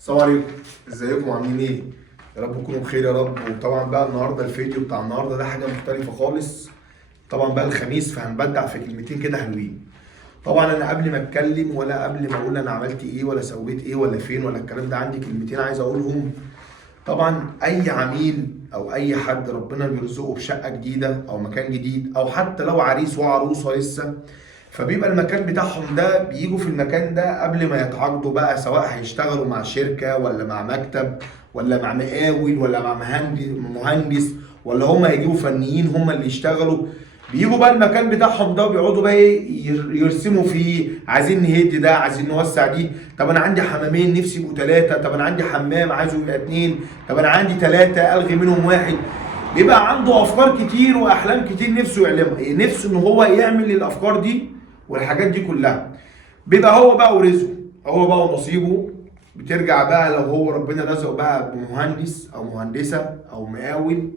السلام عليكم، ازيكم عاملين ايه؟ يا رب تكونوا بخير يا رب. وطبعا بقى النهارده الفيديو بتاع النهارده ده حاجه مختلفه خالص. طبعا بقى الخميس فهنبدع في كلمتين كده حلوين. طبعا انا قبل ما اتكلم ولا قبل ما اقول انا عملت ايه ولا سويت ايه ولا فين ولا الكلام ده، عندي كلمتين عايز اقولهم. طبعا اي عميل او اي حد ربنا بيرزقه بشقه جديده او مكان جديد، او حتى لو عريس وعروسه لسه، فبيبقى المكان بتاعهم ده بيجوا في المكان ده قبل ما يتعاقدوا بقى، سواء هيشتغلوا مع شركه ولا مع مكتب ولا مع مقاول ولا مع مهندس ولا هم هيجيبوا فنيين هم اللي يشتغلوا. بيجوا بقى المكان بتاعهم ده وبيقعدوا بقى ايه يرسموا فيه، عايزين نهد ده، عايزين نوسع دي. طب انا عندي حمامين نفسي يبقوا ثلاثه، طب انا عندي حمام عايزه يبقى اثنين، طب انا عندي ثلاثه الغي منهم واحد. بيبقى عنده افكار كتير واحلام كتير نفسه يعلمها، نفسه ان هو يعمل الافكار دي والحاجات دي كلها. بيبقى هو بقى ورزقه، هو بقى ونصيبه. بترجع بقى لو هو ربنا رزقه بقى بمهندس او مهندسه او مقاول،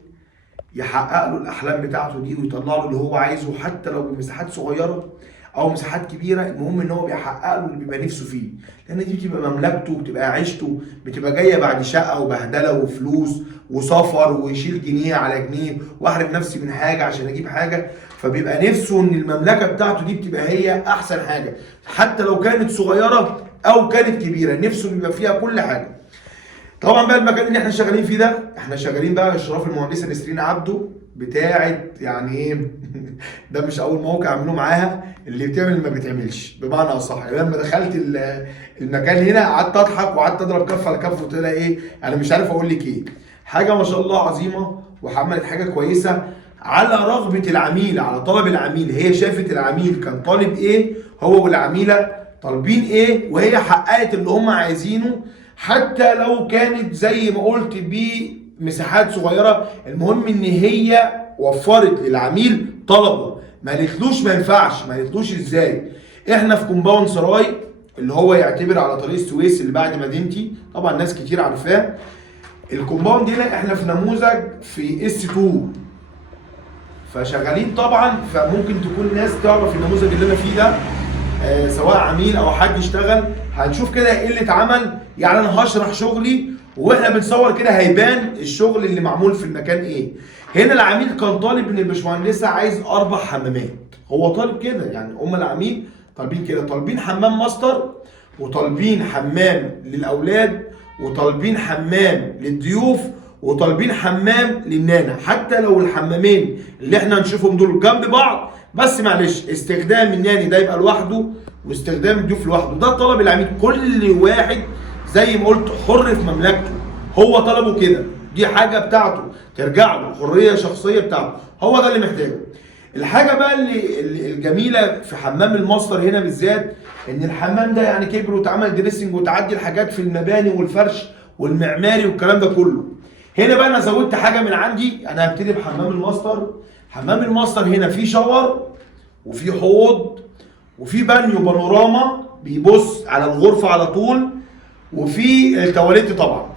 يحقق له الاحلام بتاعته دي ويطلع له اللي هو عايزه، حتى لو بمساحات صغيره او مساحات كبيره. المهم ان هو بيحقق له اللي بيبقى نفسه فيه، لان دي بتبقى مملكته، بتبقى عيشته، بتبقى جايه بعد شقه وبهدله وفلوس وسفر ويشيل جنيه على جنيه واحرم نفسي من حاجه عشان اجيب حاجه. فبيبقى نفسه ان المملكه بتاعته دي بتبقى هي احسن حاجه، حتى لو كانت صغيره او كانت كبيره، نفسه بيبقى فيها كل حاجه. طبعا بقى المكان اللي احنا شغالين فيه ده، احنا شغالين بقى اشراف المهندسه نسرين عبده بتاعت يعني ايه ده مش اول موقع اعمله معاها، اللي بتعمل ما بيتعملش بمعنى اصح. يعني لما دخلت المكان هنا قعدت اضحك وقعدت اضرب كف على كف وقلت لها ايه، انا مش عارف اقول لك ايه. حاجه ما شاء الله عظيمه، وعملت حاجه كويسه على رغبه العميل، على طلب العميل. هي شافت العميل كان طالب ايه، هو والعميله طالبين ايه، وهي حققت اللي هم عايزينه، حتى لو كانت زي ما قلت بمساحات صغيره. المهم ان هي وفرت للعميل طلبه، ما قالتلوش ما ينفعش، ما قالتلوش ازاي. احنا في كومباوند سراي، اللي هو يعتبر على طريق السويس اللي بعد مدينتي، طبعا ناس كتير عارفاه. الكومباوند هنا احنا في نموذج في اس 2، فشغالين طبعا، فممكن تكون ناس تعرف النموذج اللي انا فيه ده، سواء عميل او حد يشتغل. هنشوف كده ايه اللي اتعمل. يعني انا هشرح شغلي واحنا بنصور كده هيبان الشغل اللي معمول في المكان ايه. هنا العميل كان طالب من الباشمهندسه عايز 4 حمامات، هو طالب كده. يعني هم العميل طالبين كده، طالبين حمام ماستر، وطالبين حمام للاولاد، وطالبين حمام للضيوف، وطالبين حمام للنانا. حتى لو الحمامين اللي احنا هنشوفهم دول جنب بعض، بس معلش استخدام الناني ده يبقى لوحده واستخدام الضيوف لوحده، ده طلب العميل. كل واحد زي ما قلت حر في مملكته، هو طلبه كده، دي حاجه بتاعته ترجع له، حريه شخصيه بتاعته، هو ده اللي محتاجه. الحاجه بقى اللي الجميله في حمام الماستر هنا بالذات، ان الحمام ده يعني كبر واتعمل دريسنج وتعدي الحاجات في المباني والفرش والمعماري والكلام ده كله. هنا بقى انا زودت حاجه من عندي، انا هبتدي بحمام الماستر. حمام الماستر هنا فيه شاور وفي حوض وفي بانيو بانوراما بيبص على الغرفه على طول، وفي التواليت طبعا.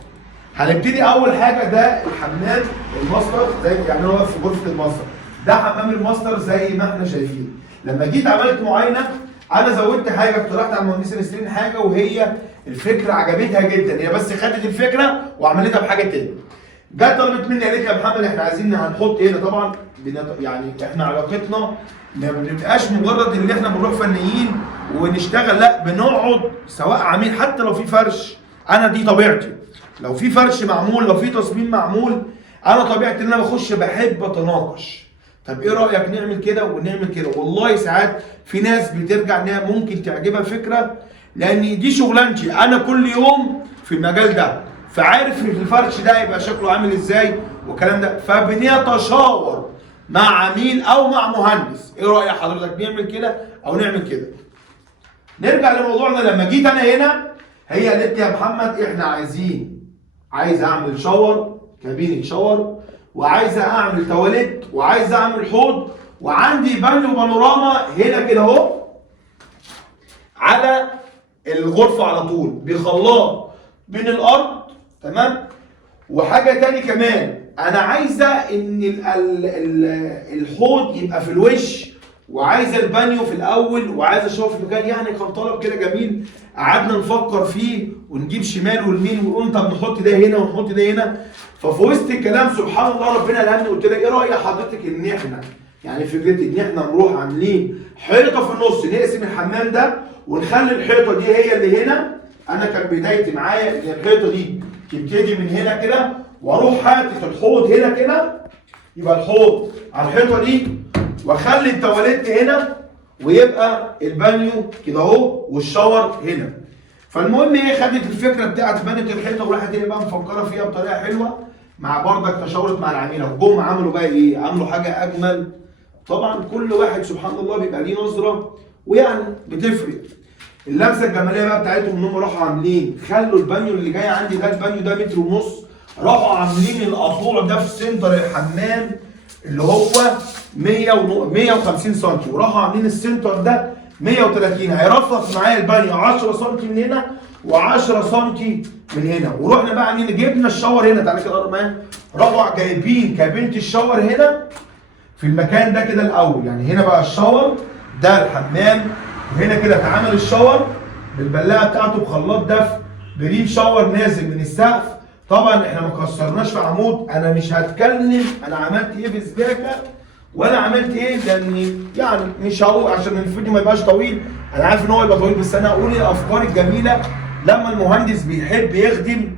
هنبتدي اول حاجه، ده الحمام الماستر، زي يعني هو في غرفه الماستر ده حمام الماستر زي ما احنا شايفين. لما جيت عملت معاينه، انا زودت حاجه، اقترحت على المهندسه نسرين حاجه، وهي الفكره عجبتها جدا، هي بس خدت الفكره وعملتها بحاجه تاني. جت طلبت مني قالت لي يا محمد احنا عايزين هنحط هنا طبعا يعني احنا علاقتنا ما بنبقاش مجرد ان احنا بنروح فنيين ونشتغل، لا بنقعد سواء عميل، حتى لو في فرش. انا دي طبيعتي، لو في فرش معمول، لو في تصميم معمول، انا طبيعتي ان انا بخش بحب اتناقش. طب ايه رايك نعمل كده ونعمل كده. والله ساعات في ناس بترجع انها ممكن تعجبها فكره، لان دي شغلانتي، انا كل يوم في المجال ده، فعارف الفرش ده يبقى شكله عامل ازاي والكلام ده. فبنتشاور مع عميل او مع مهندس، ايه راي حضرتك نعمل كده او نعمل كده. نرجع لموضوعنا. لما جيت انا هنا، هي قالت لي يا محمد احنا عايز اعمل شاور، كابينه شاور، وعايز اعمل تواليت، وعايز اعمل حوض، وعندي بانيو بانوراما هنا كده اهو على الغرفه على طول بخلاط بين الارض، تمام. وحاجه تاني كمان، انا عايزه ان الحوض يبقى في الوش وعايز البانيو في الاول وعايز اشوف المكان، يعني كان طلب كده جميل. قعدنا نفكر فيه ونجيب شمال ويمين ونقول طب نحط ده هنا ونحط ده هنا. ففي وسط الكلام سبحان الله ربنا لهمني، قلت له ايه راي حضرتك ان احنا يعني فكرتي ان احنا نروح عاملين حيطه في النص، نقسم الحمام ده ونخلي الحيطه دي هي اللي هنا. انا كان بدايتي معايا ان الحيطه دي تبتدي من هنا كده واروح حاطط الحوض هنا كده، يبقى الحوض على الحيطه دي، واخلي التواليت هنا ويبقى البانيو كده اهو والشاور هنا. فالمهم ايه، خدت الفكره بتاعت بنت الحيطه وراحت هي بقى مفكره فيها بطريقه حلوه، مع بردك تشاورت مع العميله وجم عملوا بقى ايه، عملوا حاجه اجمل. طبعا كل واحد سبحان الله بيبقى ليه نظره ويعني بتفرق. اللمسه الجماليه بقى بتاعتهم انهم راحوا عاملين، خلوا البانيو اللي جاي عندي ده، البانيو ده 1.5 متر، راحوا عاملين القطوع ده في سنتر الحمام اللي هو 150 سم، وراحوا عاملين السنتر ده 130. هيرفرف معايا البانيو 10 سم من هنا و10 سم من هنا. ورحنا بقى عاملين جبنا الشاور هنا، تعالى كده قرب معايا، راحوا جايبين كابينه الشاور هنا في المكان ده كده الاول. يعني هنا بقى الشاور ده الحمام، وهنا كده اتعمل الشاور بالبلاعه بتاعته بخلاط دفء بريم شاور نازل من السقف. طبعا احنا ما كسرناش في عمود، انا مش هتكلم انا عملت ايه في سباكه ولا عملت ايه، لاني يعني مش هقول عشان الفيديو ما يبقاش طويل، انا عارف ان هو يبقى طويل، بس انا هقول الافكار الجميله لما المهندس بيحب يخدم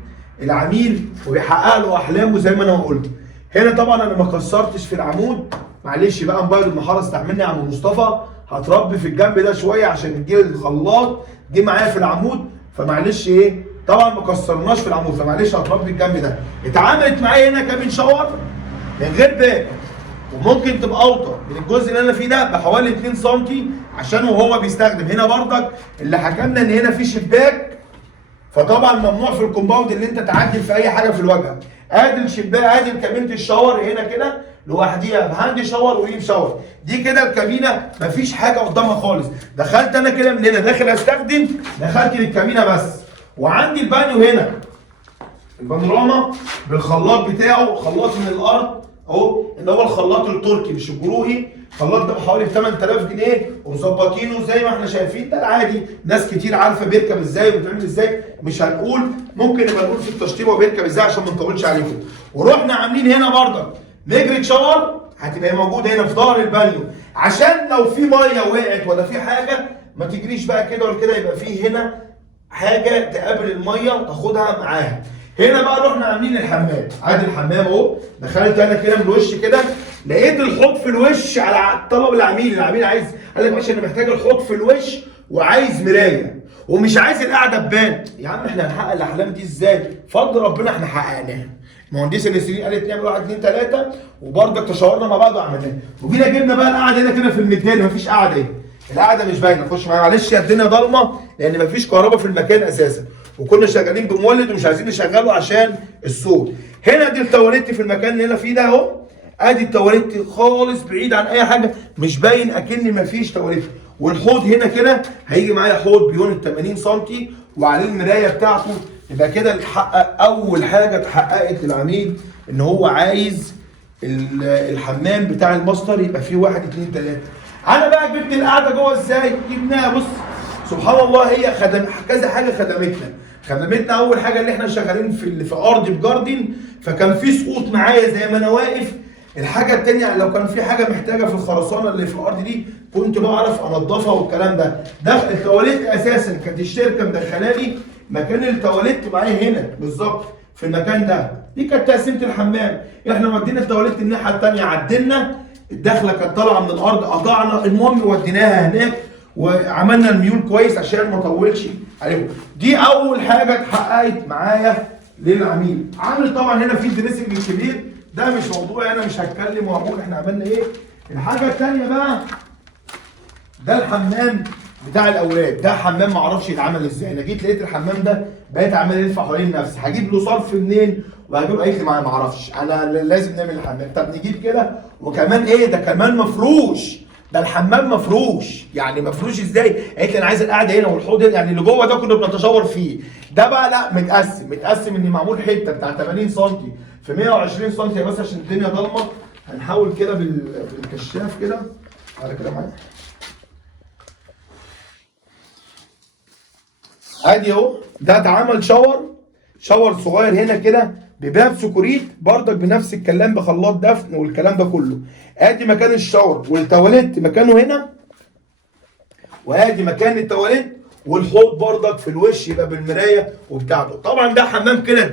العميل وبيحقق له احلامه زي ما انا قلت. هنا طبعا انا ما كسرتش في العمود، معلش بقى موبايل المحاره استحملني يا عم مصطفى، هتربي في الجنب ده شويه عشان الجيل الخلاط جه معايا في العمود، فمعلش ايه طبعا ما كسرناش في العمود، فمعلش هتربي الجنب ده. اتعملت معايا هنا كابين شاور من غير باب، وممكن تبقى اوطى من الجزء اللي انا فيه ده بحوالي 2 سم عشان وهو بيستخدم. هنا بردك اللي حكمنا ان هنا في شباك، فطبعا ممنوع في الكومباوند اللي انت تعدل في اي حاجه في الواجهه. ادي الشباك، ادي كابينه الشاور هنا كده لوحديها، هاند شاور وريم شاور، دي كده الكابينه مفيش حاجه قدامها خالص. دخلت انا كده من هنا داخل استخدم، دخلت للكابينه بس. وعندي البانيو هنا البانوراما بالخلاط بتاعه، خلاط من الارض اهو اللي هو الخلاط التركي مش الجروهي. الخلاط ده بحوالي 8000 جنيه ومظبطينه زي ما احنا شايفين، ده العادي، ناس كتير عارفه بيركب ازاي وبيتعمل ازاي، مش هنقول، ممكن نبقى نقول في التشطيب وبيركب ازاي عشان ما نطولش عليكم. ورحنا عاملين هنا برضك مجرة شاور هتبقى موجوده هنا في ظهر البانيو، عشان لو في ميه وقعت ولا في حاجه ما تجريش بقى كده ولا كده، يبقى في هنا حاجه تقابل الميه وتاخدها معاها. هنا بقى رحنا عاملين الحمام، ادي الحمام اهو، دخلت انا كده من الوش كده لقيت الحوض في الوش على طلب العميل. العميل عايز، قال لك باشا انا محتاج الحوض في الوش وعايز مرايه ومش عايز القعده تبان. يا عم احنا هنحقق الاحلام دي ازاي؟ فضل ربنا احنا حققناها. المهندسه نسرين قالت نعمل 1 2 3 وبرضك تشاورنا مع بعض وعملناها، وجينا جبنا بقى القعده هنا كده في الميدان، مفيش قعده ايه، القعده مش باينه. خش معايا معلش يا الدنيا ضلمه لان مفيش كهرباء في المكان اساسا، وكنا شغالين بمولد ومش عايزين نشغله عشان الصوت. هنا دي التواليت في المكان اللي هنا فيه ده اهو، ادي التواليت خالص بعيد عن اي حاجه، مش باين اكن مفيش تواليت. والحوض هنا كده هيجي معايا حوض بيون 80 سم وعليه المرايه بتاعته. يبقى كده اتحقق اول حاجه اتحققت للعميل ان هو عايز الحمام بتاع الماستر يبقى فيه 1 2 3. انا بقى جبت القعده جوه ازاي؟ جبناها بص سبحان الله، هي كذا حاجه خدمتنا. اول حاجه اللي احنا شغالين في ارض بجاردن، فكان في سقوط معايا زي ما انا واقف. الحاجه الثانيه لو كان في حاجه محتاجه في الخرسانه اللي في الارض دي كنت بعرف انضفها والكلام ده. ده التواليت اساسا كانت الشركه مدخلالي مكان التواليت معايا هنا بالظبط في المكان ده. دي كانت تقسيمه الحمام، احنا ودينا التواليت الناحيه الثانيه، عدلنا الدخله كانت طالعه من الارض، قطعنا، المهم وديناها هناك وعملنا الميول كويس عشان ما اطولش عليكم. دي اول حاجه اتحققت معايا للعميل. عامل طبعا هنا في دريسنج كبير، ده مش موضوع انا مش هتكلم وهقول احنا عملنا ايه. الحاجه الثانيه بقى ده الحمام بتاع الاولاد، ده حمام ما اعرفش يتعمل ازاي. انا جيت لقيت الحمام ده بقيت عمال الف حوالين نفسي، هجيب له صرف منين وهجيب، قالت لي ما اعرفش، انا لازم نعمل الحمام. طب نجيب كده، وكمان ايه ده كمان مفروش، ده الحمام مفروش. يعني مفروش ازاي؟ قالت لي انا عايز القعده هنا والحوض هنا، يعني اللي جوه ده كنا بنتشاور فيه، ده بقى لا متقسم ان معمول حته بتاع 80 سم في 120 سم بس عشان الدنيا ضلمه. هنحاول كده بالكشاف كده تعالى كده معايا. ادي اهو ده اتعمل شاور صغير هنا كده بباب سكوريت بردك بنفس الكلام بخلاط دفن والكلام ده كله. ادي مكان الشاور والتواليت مكانه هنا، وادي مكان التواليت والحوض بردك في الوش يبقى بالمرايه وبتاعته. طبعا ده حمام كده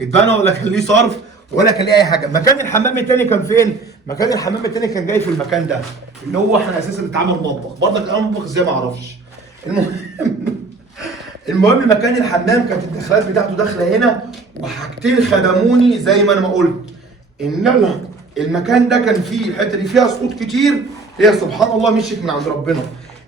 اتبنى ولا كان ليه صرف ولا كان ليه اي حاجه. مكان الحمام التاني كان فين؟ مكان الحمام التاني كان جاي في المكان ده اللي هو احنا اساسا اتعمل مطبخ بردك. اتعمل مطبخ ازاي ما اعرفش. المهم مكان الحمام كانت الدخلات بتاعته داخله هنا، وحاجتين خدموني زي ما انا ما قلت ان المكان ده كان فيه الحته دي فيها سقوط كتير. هي سبحان الله مشيت من عند ربنا.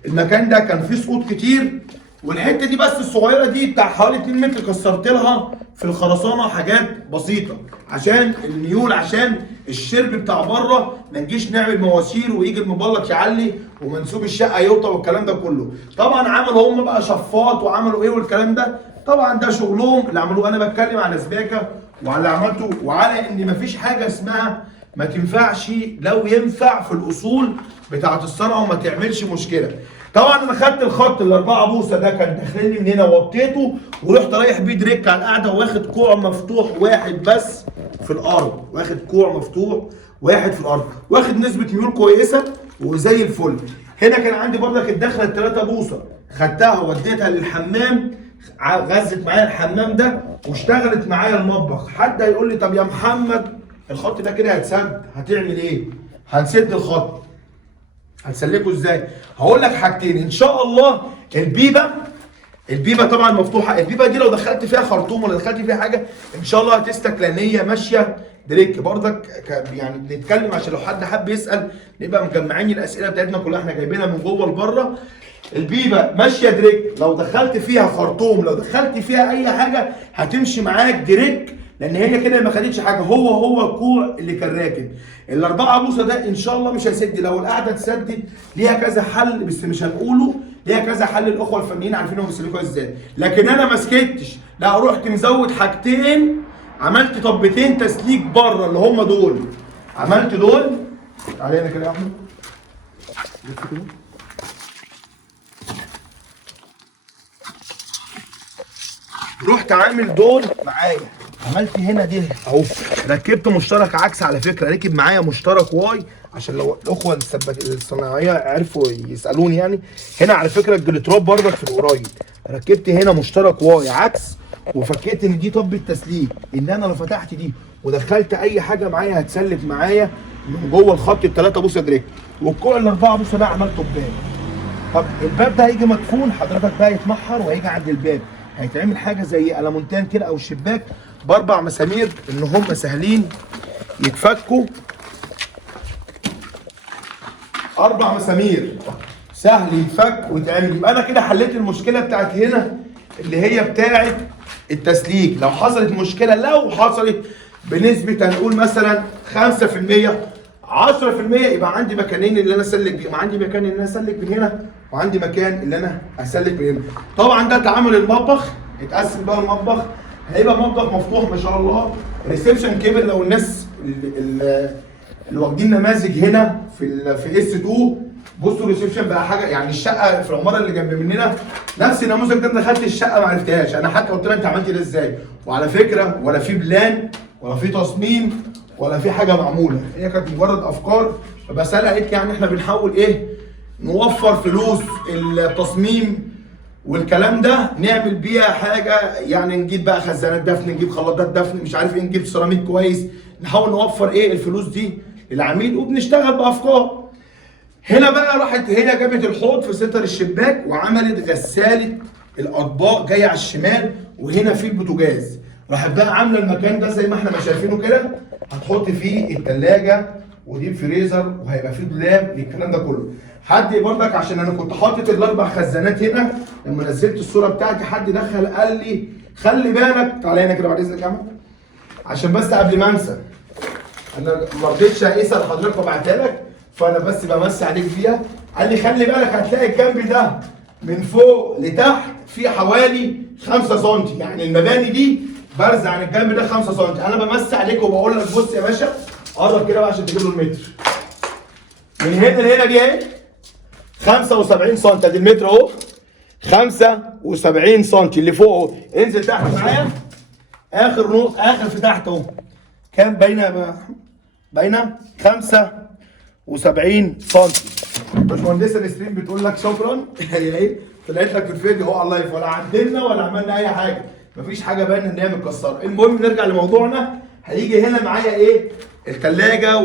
المكان ده كان فيه سقوط كتير، والحته دي بس الصغيره دي بتاع حوالي 2 متر كسرت لها في الخرسانه حاجات بسيطه عشان الميول، عشان الشرب بتاع بره ما نجيش نعمل مواسير ويجي المبلط يعلي ومنسوب الشقه يوطى والكلام ده كله. طبعا عملوا هم بقى شفاط وعملوا ايه والكلام ده، طبعا ده شغلهم اللي عملوه. انا بتكلم على سباكه وعلى اللي عملته وعلى ان مفيش حاجه اسمها ما تنفعش لو ينفع في الاصول بتاعت الصنعه وما تعملش مشكله. طبعا انا خدت الخط ال4 بوصه ده كان داخلني من هنا ووطيته ورحت رايح بيه دريك على القعده، واخد كوع مفتوح واحد بس في الارض، واخد كوع مفتوح واحد في الارض، واخد نسبه ميول كويسه وزي الفل. هنا كان عندي برضك الدخله ال3 بوصه خدتها وديتها للحمام، غزت معايا الحمام ده واشتغلت معايا المطبخ. حد هيقول لي طب يا محمد الخط ده كده هيتسد، هتعمل ايه؟ هنسد الخط، هنسلكه ازاي؟ هقول لك حاجتين ان شاء الله. البيبه طبعا مفتوحه، البيبه دي لو دخلت فيها خرطوم ولا دخلت فيها حاجه ان شاء الله هتستكلانيه ماشيه دريك برضك. يعني بنتكلم عشان لو حد حب يسال نبقى مجمعين الاسئله بتاعتنا كلها احنا جايبينها من جوه لبره. البيبه ماشيه دريك، لو دخلت فيها خرطوم لو دخلت فيها اي حاجه هتمشي معاك دريك، لان هي كده ما خدتش حاجه. هو الكوع اللي كان راكب. ال4 بوصه ده ان شاء الله مش هيسد. لو القعده اتسدت ليها كذا حل بس مش هنقوله، ليها كذا حل الاخوه الفنيين عارفين هم بيسلكوها ازاي. لكن انا ما سكتش، لا رحت مزود حاجتين، عملت طبتين تسليك بره اللي هم دول، عملت دول. تعالى هنا كده يا احمد رحت عامل دول معايا، عملت هنا دي اهو، ركبت مشترك عكس على فكره، ركب معايا مشترك واي عشان لو الاخوه الصناعيه عرفوا يسالوني يعني. هنا على فكره الجليتراب برضك في القريب، ركبت هنا مشترك واي عكس، وفكيت ان دي طب التسليك ان انا لو فتحت دي ودخلت اي حاجه معايا هتسلك معايا من جوه الخط ال3 بوصه دريك. والكوع ال4 بوصه ده عملته بباب. طب الباب ده هيجي مدفون حضرتك بقى يتمحر وهيجي عند الباب هيتعمل حاجه زي المونتان كده او شباك ب4 مسامير ان هم سهلين يتفكوا. 4 مسامير سهل يتفك ويتعمل. يبقى انا كده حليت المشكله بتاعت هنا اللي هي بتاعت التسليك. لو حصلت مشكله، لو حصلت بنسبه هنقول مثلا 5% 10%، يبقى عندي مكانين اللي انا اسلك بيهم، عندي مكان اللي انا اسلك من هنا وعندي مكان اللي انا اسلك من هنا. طبعا ده تعامل المطبخ، اتقسم بقى المطبخ، هيبقى مطبخ مفتوح ما شاء الله. ريسبشن كبر، لو الناس اللي واخدين نماذج هنا في اس 2 بصوا الريسبشن بقى حاجه يعني. الشقه في العماره اللي جنب مننا نفس النموذج ده، دخلت الشقه ما عرفتهاش انا، حتى قلت لها انت عملت ده ازاي؟ وعلى فكره ولا في بلان ولا في تصميم ولا في حاجه معموله، هي كانت مجرد افكار. فبسالها قالت يعني احنا بنحاول ايه نوفر فلوس التصميم والكلام ده نعمل بيها حاجه، يعني نجيب بقى خزانات دفن، نجيب خلاطات دفن، مش عارف ايه، نجيب سيراميك كويس، نحاول نوفر ايه الفلوس دي للعميل وبنشتغل بافكار. هنا بقى راحت هي جابت الحوض في ستر الشباك وعملت غساله الاطباق جايه على الشمال، وهنا في البوتاجاز. راحت بقى عامله المكان ده زي ما احنا ما شايفينه كده، هتحط فيه الثلاجه ودي فريزر وهيبقى فيه دولاب للكلام ده كله. حد برضك عشان انا كنت حاطط ال4 خزانات هنا، لما نزلت الصوره بتاعتي حد دخل قال لي خلي بالك، تعالى هنا كده بعد اذنك يا عم، عشان بس قبل ما انسى، انا ما رضيتش اقيسها لحضرتك وابعتها لك، فانا بس بمسي عليك فيها. قال لي خلي بالك هتلاقي الجنب ده من فوق لتحت في حوالي 5 سم، يعني المباني دي بارزه عن الجنب ده 5 سم. انا بمسي عليك وبقول لك بص يا باشا قرب كده بقى عشان تجيب له المتر. من هنا لهنا دي اهي 75 سم، ادي المتر اهو 75 سم اللي فوق اهو. انزل تحت معايا اخر نقطه، اخر في تحت اهو كام باينه؟ باينه 75 سم. باشمهندسه نسرين بتقول لك شكرا. هي ايه طلعت لك في الفيديو اهو على اللايف، ولا عدلنا ولا عملنا اي حاجه، مفيش حاجه باينه ان هي متكسره. المهم نرجع لموضوعنا. هيجي هنا معايا ايه؟ الثلاجه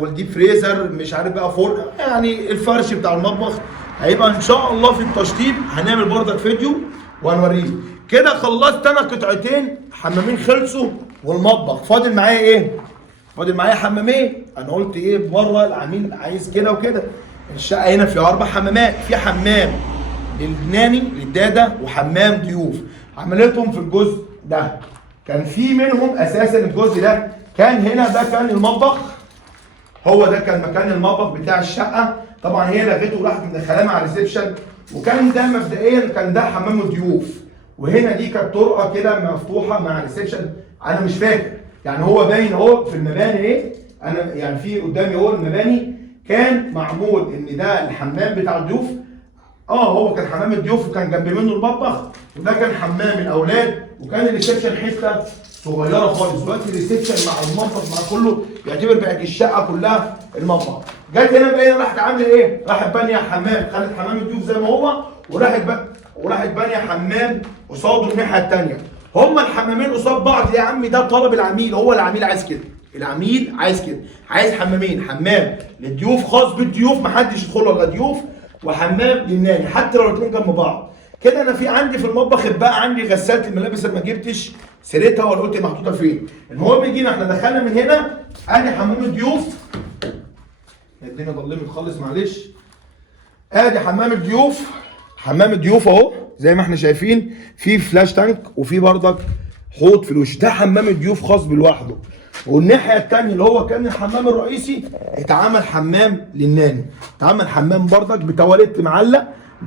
والديب فريزر، مش عارف بقى فرن، يعني الفرش بتاع المطبخ هيبقى ان شاء الله في التشطيب. هنعمل برضك فيديو وهنوريه. كده خلصت انا قطعتين حمامين خلصوا، والمطبخ فاضل معايا ايه؟ فاضل معايا حمامين. انا قلت ايه بره العميل عايز كده وكده. الشقه هنا فيها 4 حمامات، في حمام للناني للداده وحمام ضيوف. عملتهم في الجزء ده. كان في منهم اساسا الجزء ده كان هنا، ده كان المطبخ، هو ده كان مكان المطبخ بتاع الشقه. طبعا هي لغته وراحت مدخلاه مع الريسبشن، وكان ده مبدئيا كان ده حمام الضيوف، وهنا دي كانت طرقه كده مفتوحه مع الريسبشن. انا مش فاكر يعني، هو باين اهو في المباني ايه، انا يعني في قدامي اهو المباني كان معمول ان ده الحمام بتاع الضيوف. هو كان حمام الضيوف وكان جنب منه المطبخ، وده كان حمام الاولاد، وكان الريسبشن حته صغيره خالص. دلوقتي الريسبشن مع المطبخ مع كله يعتبر بقت الشقه كلها المطبخ. جت هنا بقى راحت عامله ايه؟ راحت بانيه حمام، خدت حمام الضيوف زي ما هو، وراحت بانيه حمام قصاده الناحيه الثانيه. هما الحمامين قصاد بعض يا عم، ده طلب العميل، هو العميل عايز كده، العميل عايز كده، عايز حمامين، حمام للضيوف خاص بالضيوف محدش يدخله الا ضيوف، وحمام للناني حتى لو الاثنين جنب بعض. كده انا في عندي في المطبخ بقى عندي غساله الملابس اللي ما جبتش سيرتها ولا قلت محطوطه فين. المهم جينا احنا دخلنا من هنا، ادي حمام الضيوف. الدنيا ضلمت خالص معلش. ادي حمام الضيوف، حمام الضيوف اهو زي ما احنا شايفين، في فلاش تانك وفي بردك حوض في الوش. ده حمام الضيوف خاص بلوحده. والناحيه الثانيه اللي هو كان الحمام الرئيسي اتعمل حمام للناني، اتعمل حمام بردك بتواليت معلق.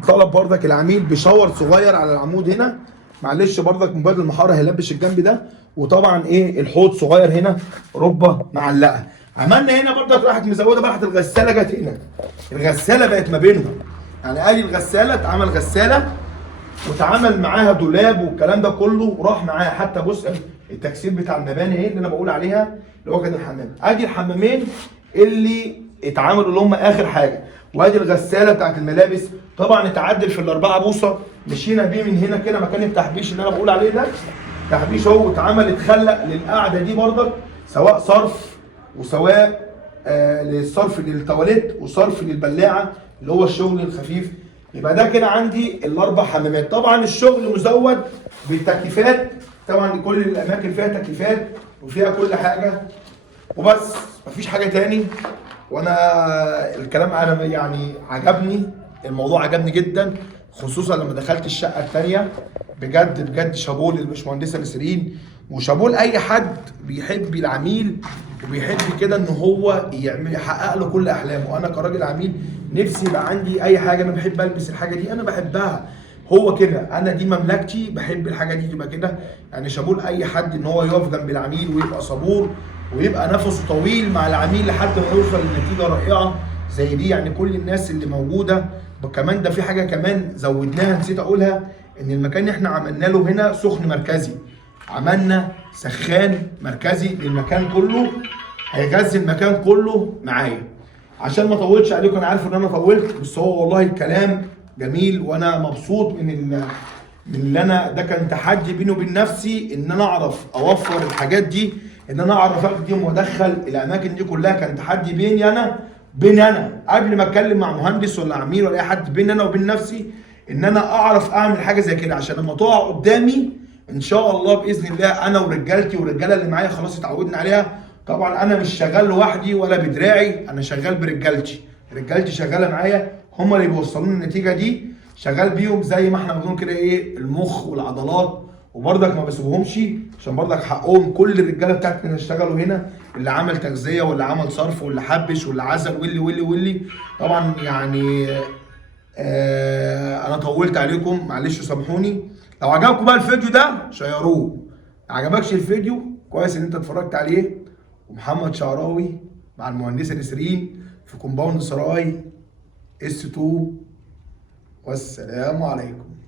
طلب بردك العميل بشاور صغير على العمود هنا، معلش بردك من باب المحاره هيلبش الجنب ده. وطبعا ايه الحوض صغير هنا، ركبه معلقه. عملنا هنا بردك راحت مزوده، راحت الغساله جت هنا، الغساله بقت ما بينهم. يعني ادي الغساله اتعمل غساله واتعمل معاها دولاب والكلام ده كله، وراح معاها حتى بص التكسير بتاع المباني ايه اللي انا بقول عليها اللي هو كان الحمام. ادي الحمامين اللي اتعملوا اللي هم اخر حاجه، وادي الغساله بتاعت الملابس. طبعا اتعدل في ال4 بوصه، مشينا بيه من هنا كده مكان التحبيش اللي انا بقول عليه ده، تحبيش اهو اتعمل اتخلق للقعده دي بردك، سواء صرف وسواء للصرف للتواليت وصرف للبلاعه اللي هو الشغل الخفيف. يبقى ده كده عندي ال4 حمامات. طبعا الشغل مزود بالتكييفات، طبعا كل الاماكن فيها تكييفات وفيها كل حاجه وبس، مفيش حاجه تاني. وانا الكلام انا يعني عجبني الموضوع، عجبني جدا، خصوصا لما دخلت الشقه الثانيه. بجد بجد شابوه للباشمهندسه نسرين، وشابوه لاي حد بيحب العميل وبيحب كده ان هو يحقق له كل احلامه. انا كراجل عميل نفسي يبقى عندي اي حاجه، انا بحب البس الحاجه دي، انا بحبها، هو كده، انا دي مملكتي، بحب الحاجه دي تبقى كده. يعني شابوه لاي حد ان هو يقف جنب العميل ويبقى صبور ويبقى نفسه طويل مع العميل لحد ما يوصل لنتيجه رائعه زي دي. يعني كل الناس اللي موجوده. كمان ده في حاجه كمان زودناها نسيت اقولها، ان المكان اللي احنا عملنا له هنا سخن مركزي، عملنا سخان مركزي للمكان كله، هيغذي المكان كله معايا. عشان ما اطولش عليكم، انا عارف ان انا طولت، بس هو والله الكلام جميل وانا مبسوط من اللي انا ده كان تحدي بيني وبين نفسي، ان انا اعرف اوفر الحاجات دي، ان انا اعرف اخدم وادخل الاماكن دي كلها. كان تحدي بيني انا قبل ما اتكلم مع مهندس ولا عميل ولا اي حد، بين انا وبين نفسي، ان انا اعرف اعمل حاجه زي كده، عشان لما تقع قدامي ان شاء الله باذن الله انا ورجالتي والرجاله اللي معايا خلاص اتعودنا عليها. طبعا انا مش شغال لوحدي ولا بدراعي، انا شغال برجالتي، رجالتي شغاله معايا، هم اللي بيوصلوني النتيجه دي، شغال بيهم زي ما احنا بنقول كده ايه المخ والعضلات. وبرضك ما بسيبهمش عشان برضك حقهم، كل الرجاله بتاعتي اللي اشتغلوا هنا، اللي عمل تغذيه واللي عمل صرف واللي حبش واللي عزل واللي طبعا يعني انا طولت عليكم معلش سامحوني. لو عجبكم بقى الفيديو ده شيروه، ما عجبكش الفيديو كويس ان انت اتفرجت عليه. ومحمد شعراوي مع المهندسه نسرين في كومباوند سراي S2. والسلام عليكم.